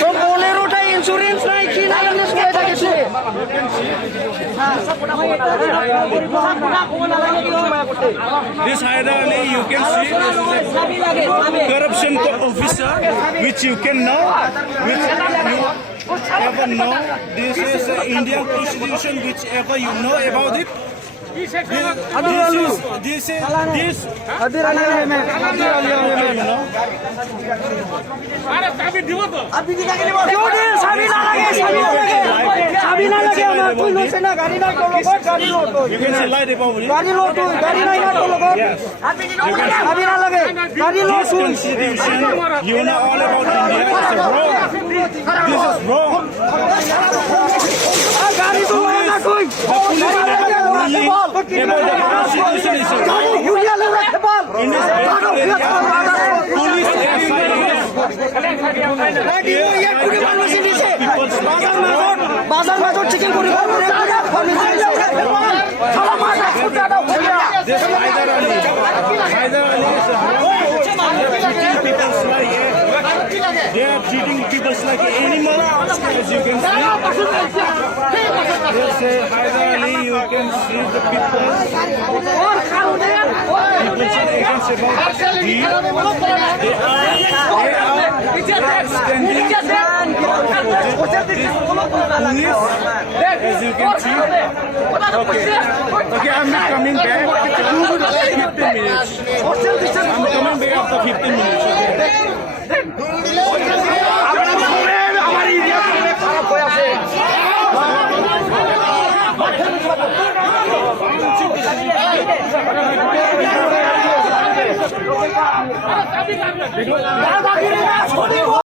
तो बोलेरोटा इंश्योरेंस नहीं की ना करने सुबह था किसी This Hyder Ali, you can see this is a corruption officer, which you can know, which you ever know. This is the Indian Constitution, which ever you know about it. This you can see light above it. This constitution, you know all about India. It's wrong. This is wrong. About the constitution is wrong. In this police बाजार में तो chicken पूरी this Hyder Ali is they are treating people like animals, as you can see. This Hyder Ali, you can see the people against about greed. They are standing police, as you can see. Okay, I'm not coming back. 15 minutes. I'm coming back after 15 minutes. Okay.